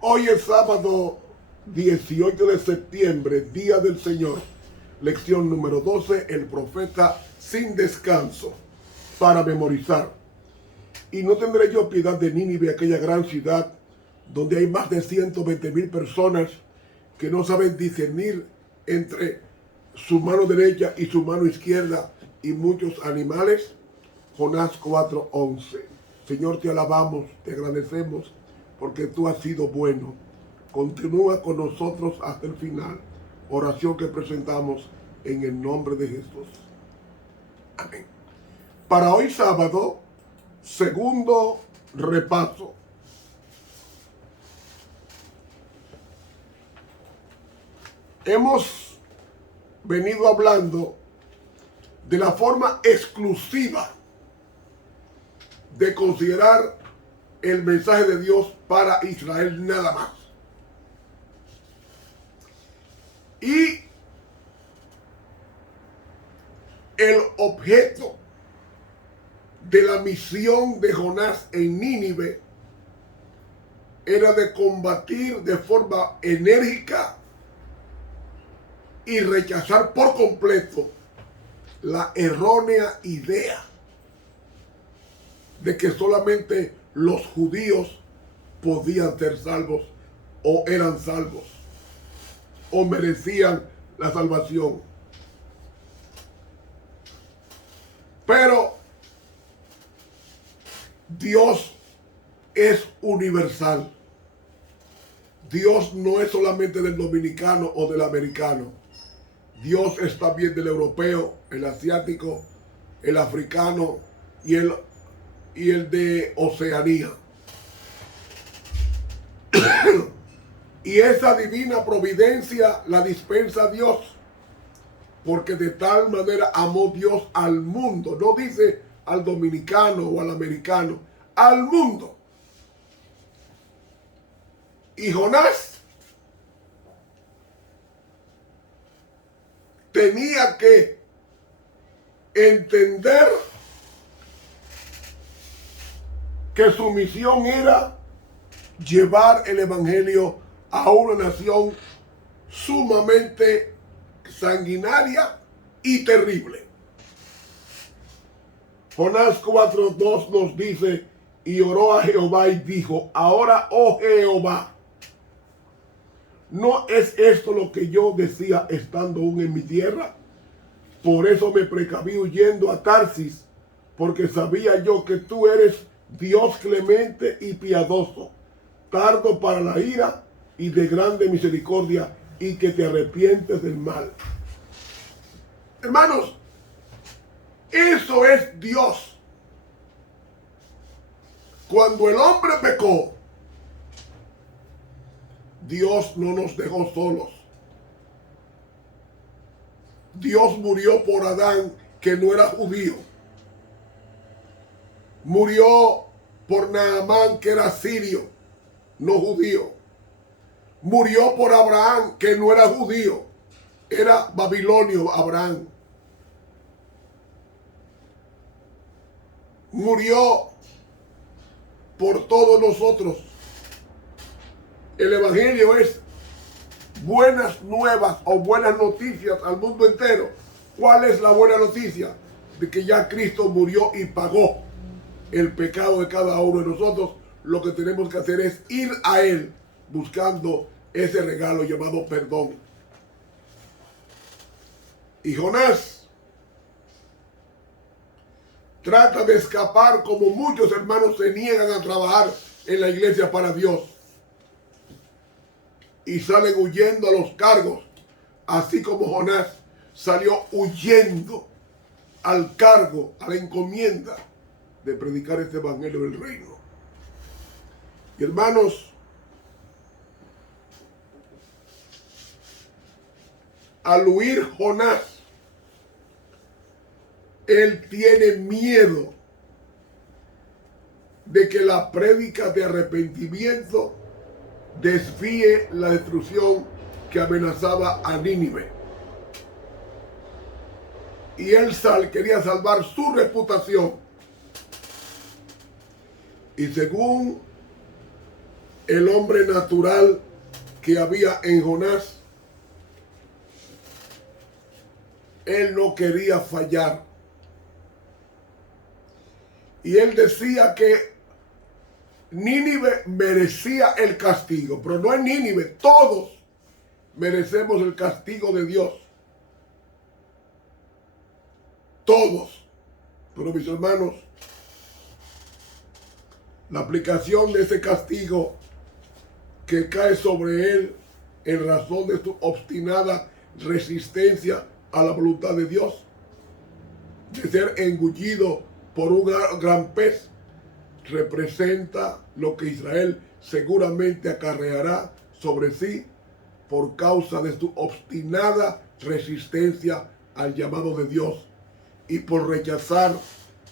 Hoy es sábado 18 de septiembre, Día del Señor. Lección número 12, el profeta sin descanso, para memorizar. Y no tendré yo piedad de Nínive, aquella gran ciudad, donde hay más de 120,000 personas que no saben discernir entre su mano derecha y su mano izquierda, y muchos animales. Jonás 4:11. Señor, te alabamos, te agradecemos, porque tú has sido bueno. Continúa con nosotros hasta el final. Oración que presentamos en el nombre de Jesús. Amén. Para hoy sábado, segundo repaso. Hemos venido hablando de la forma exclusiva de considerar el mensaje de Dios para Israel nada más. Y el objeto de la misión de Jonás en Nínive era de combatir de forma enérgica y rechazar por completo la errónea idea de que solamente los judíos podían ser salvos, o eran salvos, o merecían la salvación. Pero Dios es universal. Dios no es solamente del dominicano o del americano. Dios es también del europeo, el asiático, el africano y el de Oceanía. Y esa divina providencia la dispensa Dios, porque de tal manera amó Dios al mundo. No dice al dominicano o al americano, al mundo. Y Jonás tenía que entender que su misión era llevar el evangelio a una nación sumamente sanguinaria y terrible. Jonás 4:2 nos dice: y oró a Jehová y dijo, ahora, oh Jehová, ¿no es esto lo que yo decía estando aún en mi tierra? Por eso me precaví huyendo a Tarsis, porque sabía yo que tú eres Dios clemente y piadoso, tardo para la ira y de grande misericordia, y que te arrepientes del mal. Hermanos, eso es Dios. Cuando el hombre pecó, Dios no nos dejó solos. Dios murió por Adán, que no era judío. Murió por Naamán, que era sirio, no judío. Murió por Abraham, que no era judío, era babilonio Abraham. Murió por todos nosotros. El evangelio es buenas nuevas o buenas noticias al mundo entero. ¿Cuál es la buena noticia? De que ya Cristo murió y pagó el pecado de cada uno de nosotros. Lo que tenemos que hacer es ir a Él buscando ese regalo llamado perdón. Y Jonás trata de escapar, como muchos hermanos se niegan a trabajar en la iglesia para Dios y salen huyendo a los cargos, así como Jonás salió huyendo al cargo, a la encomienda de predicar este evangelio del reino. Y hermanos, al huir Jonás, él tiene miedo de que la prédica de arrepentimiento desvíe la destrucción que amenazaba a Nínive. Y él quería salvar su reputación. Y según el hombre natural que había en Jonás, él no quería fallar. Y él decía que Nínive merecía el castigo, pero no es Nínive, todos merecemos el castigo de Dios. Todos. Pero mis hermanos, la aplicación de ese castigo que cae sobre él en razón de su obstinada resistencia a la voluntad de Dios, de ser engullido por un gran pez, representa lo que Israel seguramente acarreará sobre sí por causa de su obstinada resistencia al llamado de Dios y por rechazar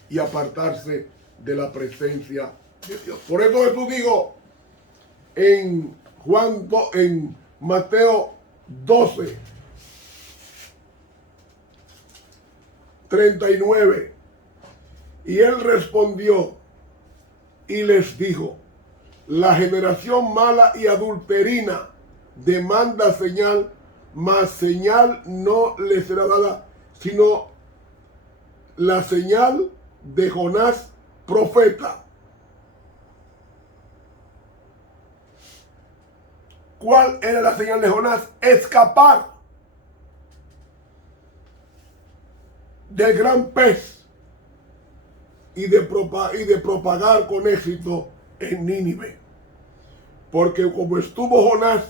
y apartarse de la presencia de Dios. Por eso Jesús dijo en en Mateo 12, 39, y él respondió y les dijo: la generación mala y adulterina demanda señal, mas señal no le será dada, sino la señal de Jonás, profeta. ¿Cuál era la señal de Jonás? Escapar del gran pez y de propagar con éxito en Nínive. Porque como estuvo Jonás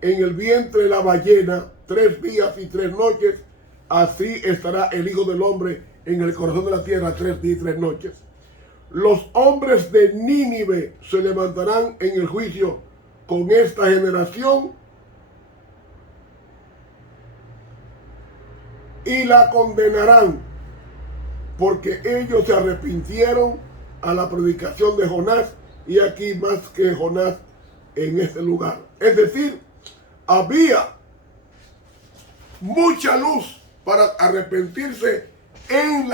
en el vientre de la ballena 3 días y 3 noches, así estará el Hijo del Hombre en el corazón de la tierra 3 días y 3 noches. Los hombres de Nínive se levantarán en el juicio con esta generación y la condenarán, porque ellos se arrepintieron a la predicación de Jonás, y aquí más que Jonás en este lugar. Es decir, había mucha luz para arrepentirse en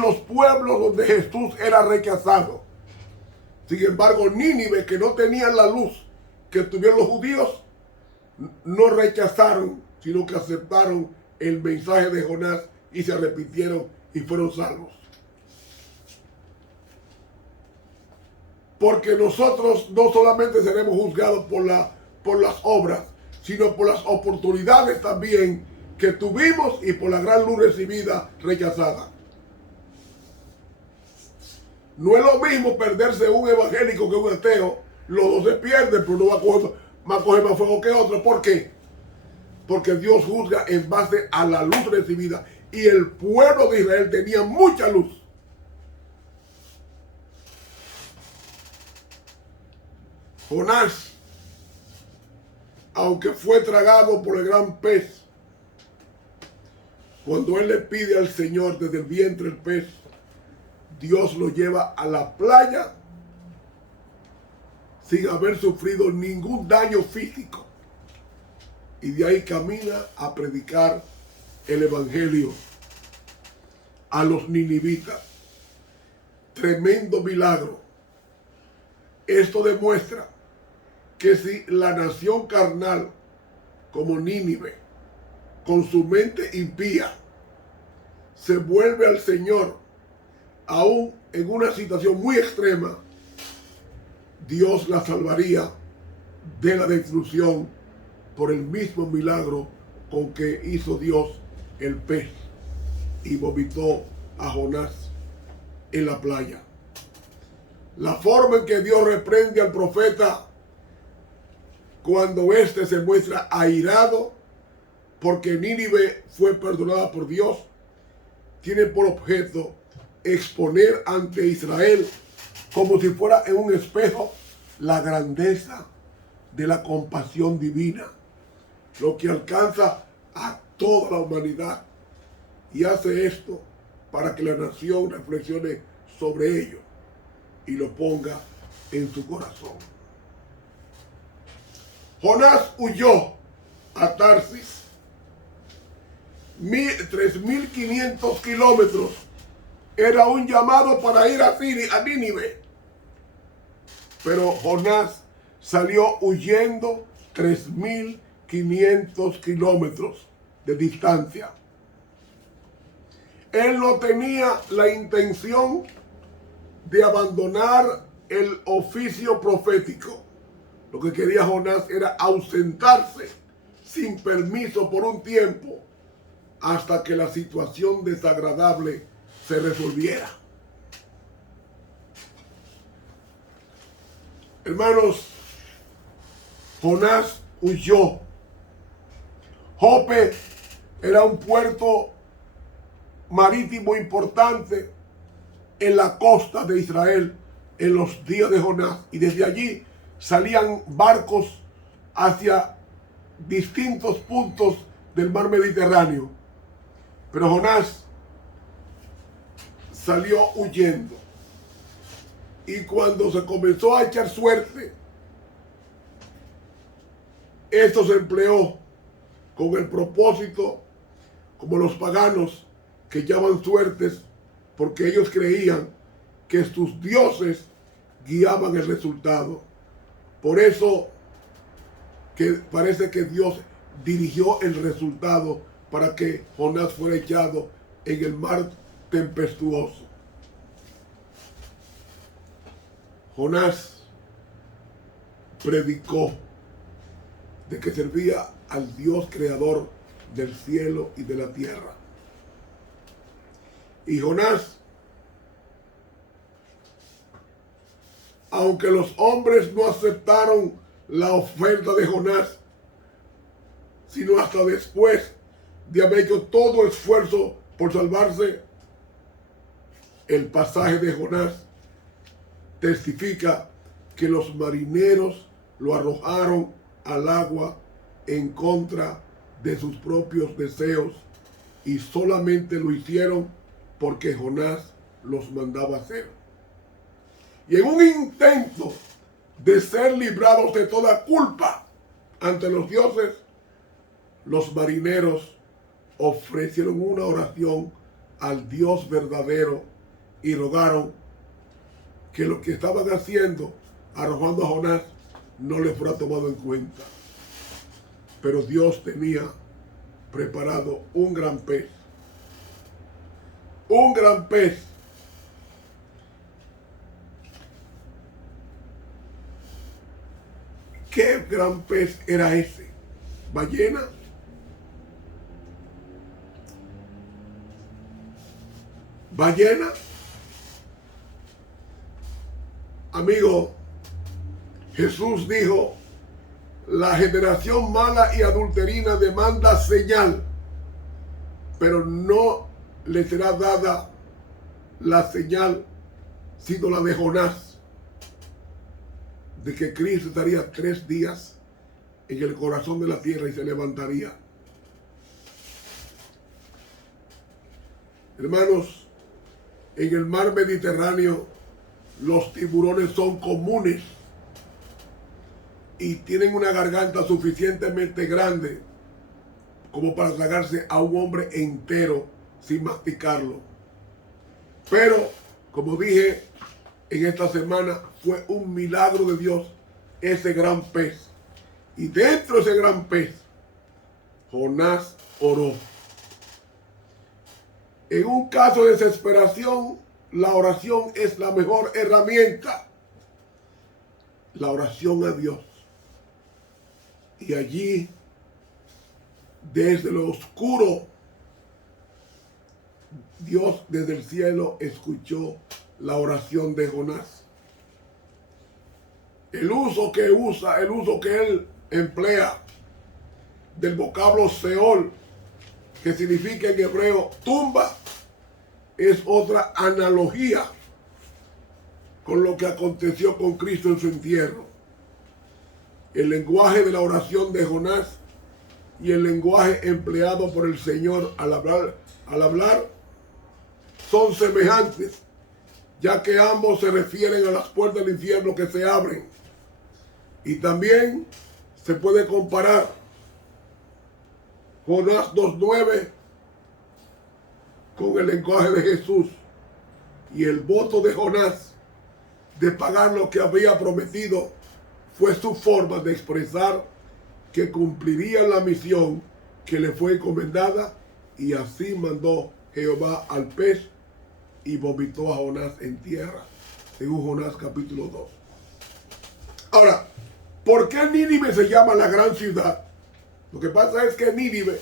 los pueblos donde Jesús era rechazado. Sin embargo, Nínive, que no tenían la luz que tuvieron los judíos, no rechazaron, sino que aceptaron el mensaje de Jonás y se arrepintieron y fueron salvos. Porque nosotros no solamente seremos juzgados por las obras, sino por las oportunidades también que tuvimos y por la gran luz recibida rechazada. No es lo mismo perderse un evangélico que un ateo. Los dos se pierden, pero no va a coger más fuego que otro. ¿Por qué? Porque Dios juzga en base a la luz recibida. Y el pueblo de Israel tenía mucha luz. Jonás, aunque fue tragado por el gran pez, cuando él le pide al Señor desde el vientre del pez, Dios lo lleva a la playa sin haber sufrido ningún daño físico. Y de ahí camina a predicar el evangelio a los ninivitas. Tremendo milagro. Esto demuestra que si la nación carnal como Nínive, con su mente impía, se vuelve al Señor, aún en una situación muy extrema, Dios la salvaría de la destrucción por el mismo milagro con que hizo Dios el pez y vomitó a Jonás en la playa. La forma en que Dios reprende al profeta cuando éste se muestra airado porque Nínive fue perdonada por Dios, tiene por objeto exponer ante Israel como si fuera en un espejo la grandeza de la compasión divina, lo que alcanza a toda la humanidad, y hace esto para que la nación reflexione sobre ello y lo ponga en su corazón. Jonás huyó a Tarsis, 3.500 kilómetros. Era un llamado para ir a Nínive. pero Jonás salió huyendo 3.500 kilómetros de distancia. Él no tenía la intención de abandonar el oficio profético. Lo que quería Jonás era ausentarse sin permiso por un tiempo hasta que la situación desagradable se resolviera. Hermanos, Jonás huyó. Jope era un puerto marítimo importante en la costa de Israel en los días de Jonás, y desde allí salían barcos hacia distintos puntos del mar Mediterráneo. Pero Jonás salió huyendo, y cuando se comenzó a echar suerte, esto se empleó con el propósito, como los paganos que llaman suertes, porque ellos creían que sus dioses guiaban el resultado. Por eso que parece que Dios dirigió el resultado para que Jonás fuera echado en el mar tempestuoso. Jonás predicó de que servía al Dios creador del cielo y de la tierra. Y Jonás, aunque los hombres no aceptaron la oferta de Jonás, sino hasta después de haber hecho todo esfuerzo por salvarse, el pasaje de Jonás testifica que los marineros lo arrojaron al agua en contra de sus propios deseos, y solamente lo hicieron porque Jonás los mandaba hacer. Y en un intento de ser librados de toda culpa ante los dioses, los marineros ofrecieron una oración al Dios verdadero y rogaron que lo que estaban haciendo, arrojando a Jonás, no les fuera tomado en cuenta. Pero Dios tenía preparado un gran pez. Un gran pez. ¿Qué gran pez era ese? ¿Ballena? ¿Ballena? Amigo, Jesús dijo: la generación mala y adulterina demanda señal, pero no le será dada la señal sino la de Jonás, de que Cristo estaría 3 días en el corazón de la tierra y se levantaría. Hermanos, en el mar Mediterráneo los tiburones son comunes y tienen una garganta suficientemente grande como para tragarse a un hombre entero sin masticarlo. Pero, como dije en esta semana, fue un milagro de Dios ese gran pez. Y dentro de ese gran pez, Jonás oró. En un caso de desesperación, la oración es la mejor herramienta. La oración a Dios. Y allí, desde lo oscuro, Dios desde el cielo escuchó la oración de Jonás. El uso que él emplea del vocablo Seol, que significa en hebreo tumba, es otra analogía con lo que aconteció con Cristo en su entierro. El lenguaje de la oración de Jonás y el lenguaje empleado por el Señor al hablar son semejantes, ya que ambos se refieren a las puertas del infierno que se abren. Y también se puede comparar Jonás 2:9 con el lenguaje de Jesús y el voto de Jonás de pagar lo que había prometido fue su forma de expresar que cumpliría la misión que le fue encomendada, y así mandó Jehová al pez y vomitó a Jonás en tierra, según Jonás capítulo 2. Ahora, ¿por qué Nínive se llama la gran ciudad? Lo que pasa es que Nínive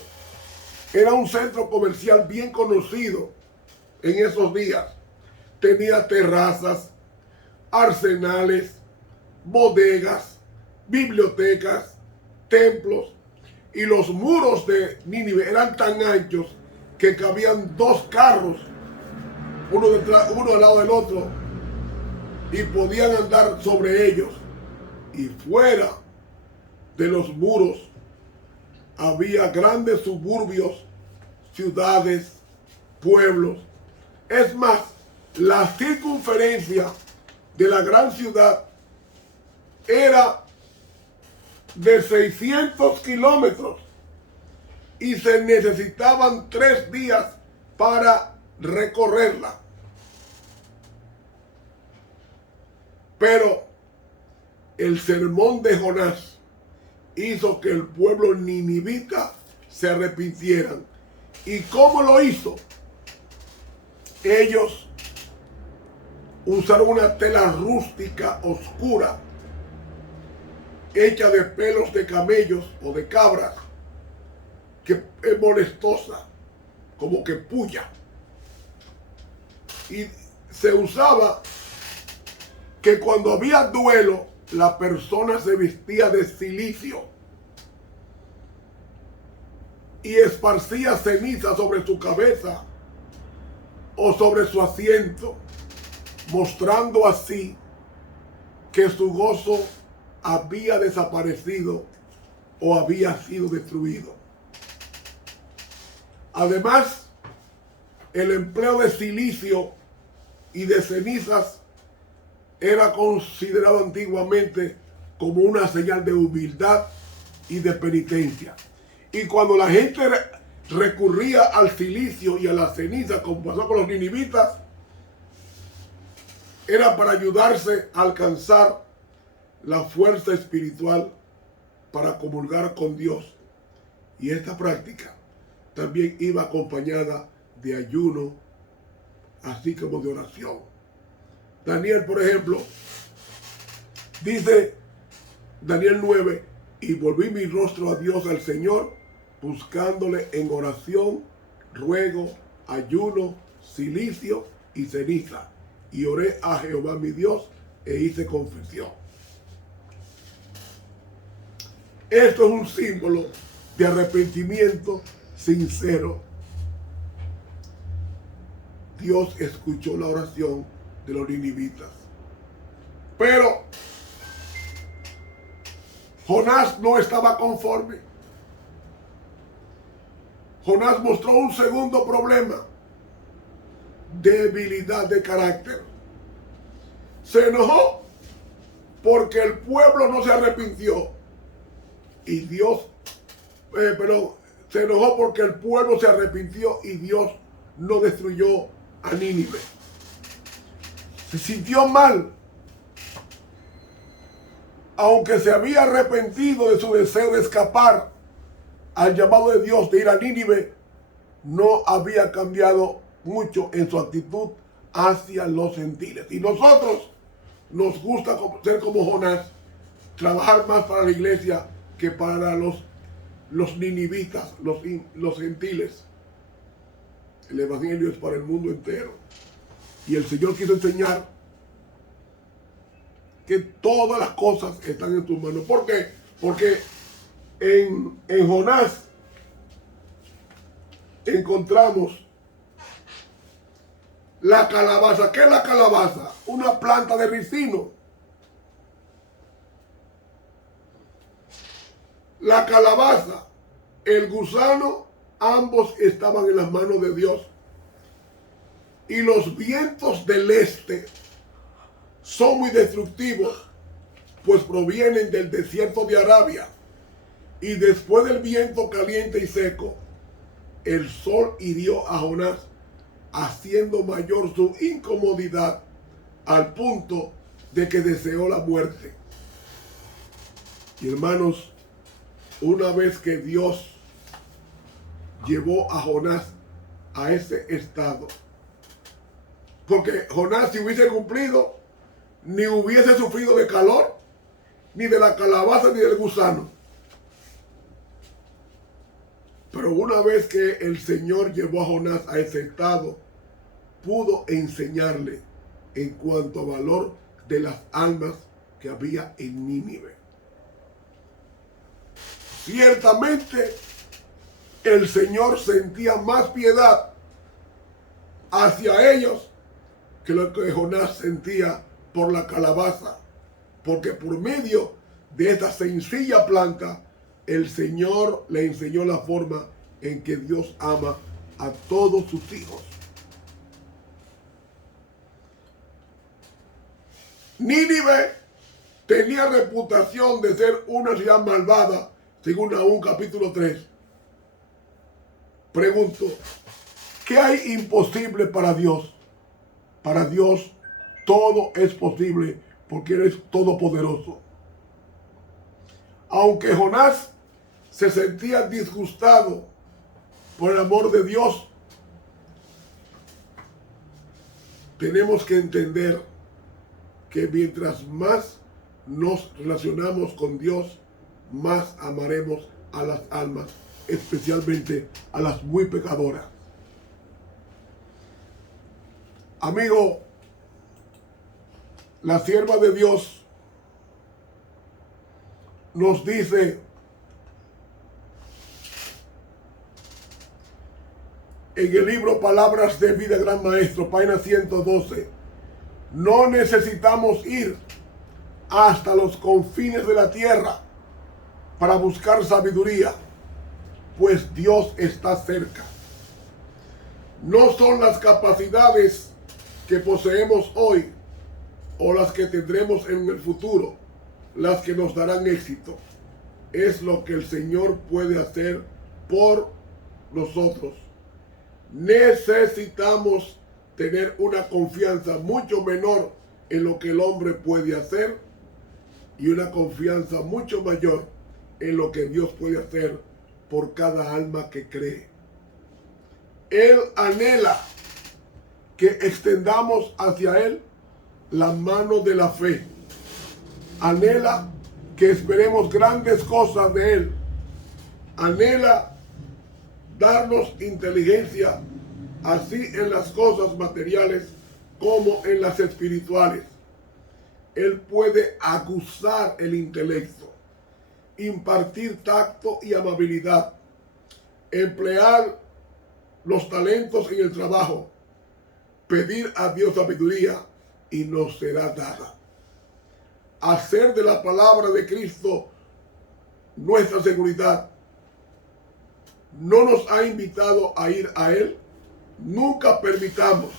era un centro comercial bien conocido en esos días. Tenía terrazas, arsenales, bodegas, bibliotecas, templos, y los muros de Nínive eran tan anchos que cabían 2 carros, uno al lado del otro, y podían andar sobre ellos. Y fuera de los muros había grandes suburbios, ciudades, pueblos. Es más, la circunferencia de la gran ciudad era de 600 kilómetros y se necesitaban 3 días para recorrerla. Pero el sermón de Jonás hizo que el pueblo ninivita se arrepintieran. ¿Y cómo lo hizo? Ellos usaron una tela rústica oscura hecha de pelos de camellos o de cabras, que es molestosa, como que puya. Y se usaba que cuando había duelo, la persona se vestía de cilicio y esparcía ceniza sobre su cabeza o sobre su asiento, mostrando así que su gozo había desaparecido o había sido destruido. Además, el empleo de silicio y de cenizas era considerado antiguamente como una señal de humildad y de penitencia. Y cuando la gente recurría al silicio y a la ceniza, como pasó con los ninivitas, era para ayudarse a alcanzar la fuerza espiritual para comulgar con Dios. Y esta práctica también iba acompañada de ayuno, así como de oración. Daniel, por ejemplo, dice Daniel 9, y volví mi rostro a Dios, al Señor, buscándole en oración, ruego, ayuno, cilicio y ceniza. Y oré a Jehová mi Dios e hice confesión. Esto es un símbolo de arrepentimiento sincero. Dios escuchó la oración de los ninivitas. Pero Jonás no estaba conforme. Jonás mostró un segundo problema: debilidad de carácter. Se enojó porque el pueblo no se arrepintió. Y Dios, se enojó porque el pueblo se arrepintió y Dios no destruyó a Nínive. Se sintió mal. Aunque se había arrepentido de su deseo de escapar al llamado de Dios de ir a Nínive, no había cambiado mucho en su actitud hacia los gentiles. Y nosotros nos gusta ser como Jonás, trabajar más para la iglesia que para los ninivitas, los gentiles. El evangelio es para el mundo entero. Y el Señor quiso enseñar que todas las cosas están en tus manos. ¿Por qué? Porque en Jonás encontramos la calabaza. ¿Qué es la calabaza? Una planta de ricino. La calabaza, el gusano, ambos estaban en las manos de Dios. Y los vientos del este son muy destructivos, pues provienen del desierto de Arabia. Y después del viento caliente y seco, el sol hirió a Jonás, haciendo mayor su incomodidad, al punto de que deseó la muerte. Y hermanos, una vez que Dios llevó a Jonás a ese estado, porque Jonás, si hubiese cumplido, ni hubiese sufrido de calor, ni de la calabaza, ni del gusano. Pero una vez que el Señor llevó a Jonás a ese estado, pudo enseñarle en cuanto a valor de las almas que había en Nínive. Ciertamente, el Señor sentía más piedad hacia ellos que lo que Jonás sentía por la calabaza, porque por medio de esta sencilla planta, el Señor le enseñó la forma en que Dios ama a todos sus hijos. Nínive tenía reputación de ser una ciudad malvada, según Nahum capítulo 3. Pregunto, ¿qué hay imposible para Dios? Para Dios todo es posible porque Él es todopoderoso. Aunque Jonás se sentía disgustado por el amor de Dios, tenemos que entender que mientras más nos relacionamos con Dios, más amaremos a las almas, especialmente a las muy pecadoras. Amigo, la sierva de Dios nos dice en el libro Palabras de Vida, Gran Maestro, página 112, no necesitamos ir hasta los confines de la tierra para buscar sabiduría, pues Dios está cerca. No son las capacidades que poseemos hoy o las que tendremos en el futuro las que nos darán éxito. Es lo que el Señor puede hacer por nosotros. Necesitamos tener una confianza mucho menor en lo que el hombre puede hacer y una confianza mucho mayor en lo que Dios puede hacer por cada alma que cree. Él anhela que extendamos hacia Él la mano de la fe. Anhela que esperemos grandes cosas de Él. Anhela darnos inteligencia, así en las cosas materiales como en las espirituales. Él puede aguzar el intelecto, impartir tacto y amabilidad, emplear los talentos en el trabajo, pedir a Dios sabiduría y nos será dada. Hacer de la palabra de Cristo nuestra seguridad. No nos ha invitado a ir a Él. Nunca permitamos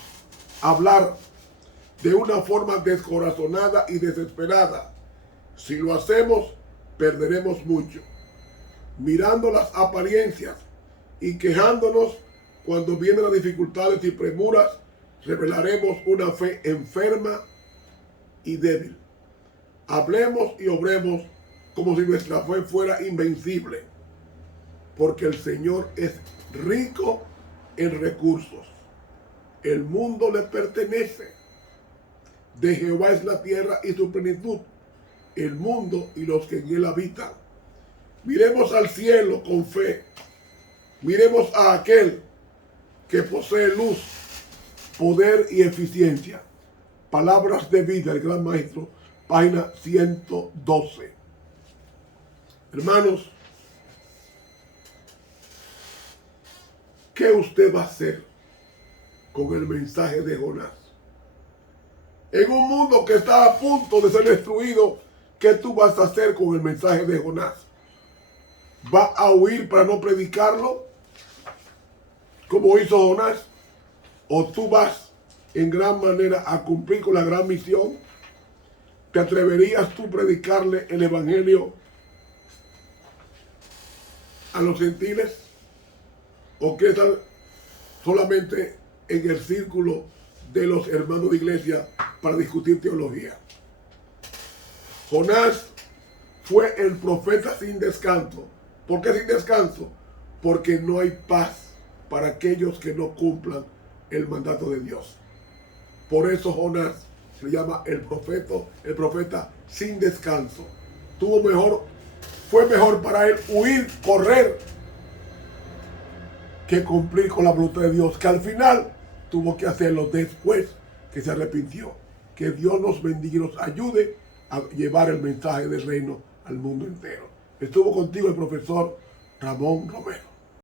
hablar de una forma descorazonada y desesperada. Si lo hacemos, perderemos mucho. Mirando las apariencias y quejándonos cuando vienen las dificultades y premuras, revelaremos una fe enferma y débil. Hablemos y obremos como si nuestra fe fuera invencible, porque el Señor es rico en recursos. El mundo le pertenece. De Jehová es la tierra y su plenitud, el mundo y los que en él habitan. Miremos al cielo con fe. Miremos a aquel que posee luz, poder y eficiencia. Palabras de Vida, el Gran Maestro, página 112. Hermanos, ¿qué usted va a hacer con el mensaje de Jonás? En un mundo que está a punto de ser destruido, ¿qué tú vas a hacer con el mensaje de Jonás? ¿Va a huir para no predicarlo, como hizo Jonás? ¿O tú vas en gran manera a cumplir con la gran misión? ¿Te atreverías tú a predicarle el evangelio a los gentiles? ¿O qué tal solamente en el círculo de los hermanos de iglesia para discutir teología? Jonás fue el profeta sin descanso. ¿Por qué sin descanso? Porque no hay paz para aquellos que no cumplan el mandato de Dios. Por eso Jonás se le llama el profeta sin descanso. Fue mejor para él huir, correr, que cumplir con la voluntad de Dios, que al final tuvo que hacerlo después que se arrepintió. Que Dios nos bendiga y nos ayude a llevar el mensaje del reino al mundo entero. Estuvo contigo el profesor Ramón Romero.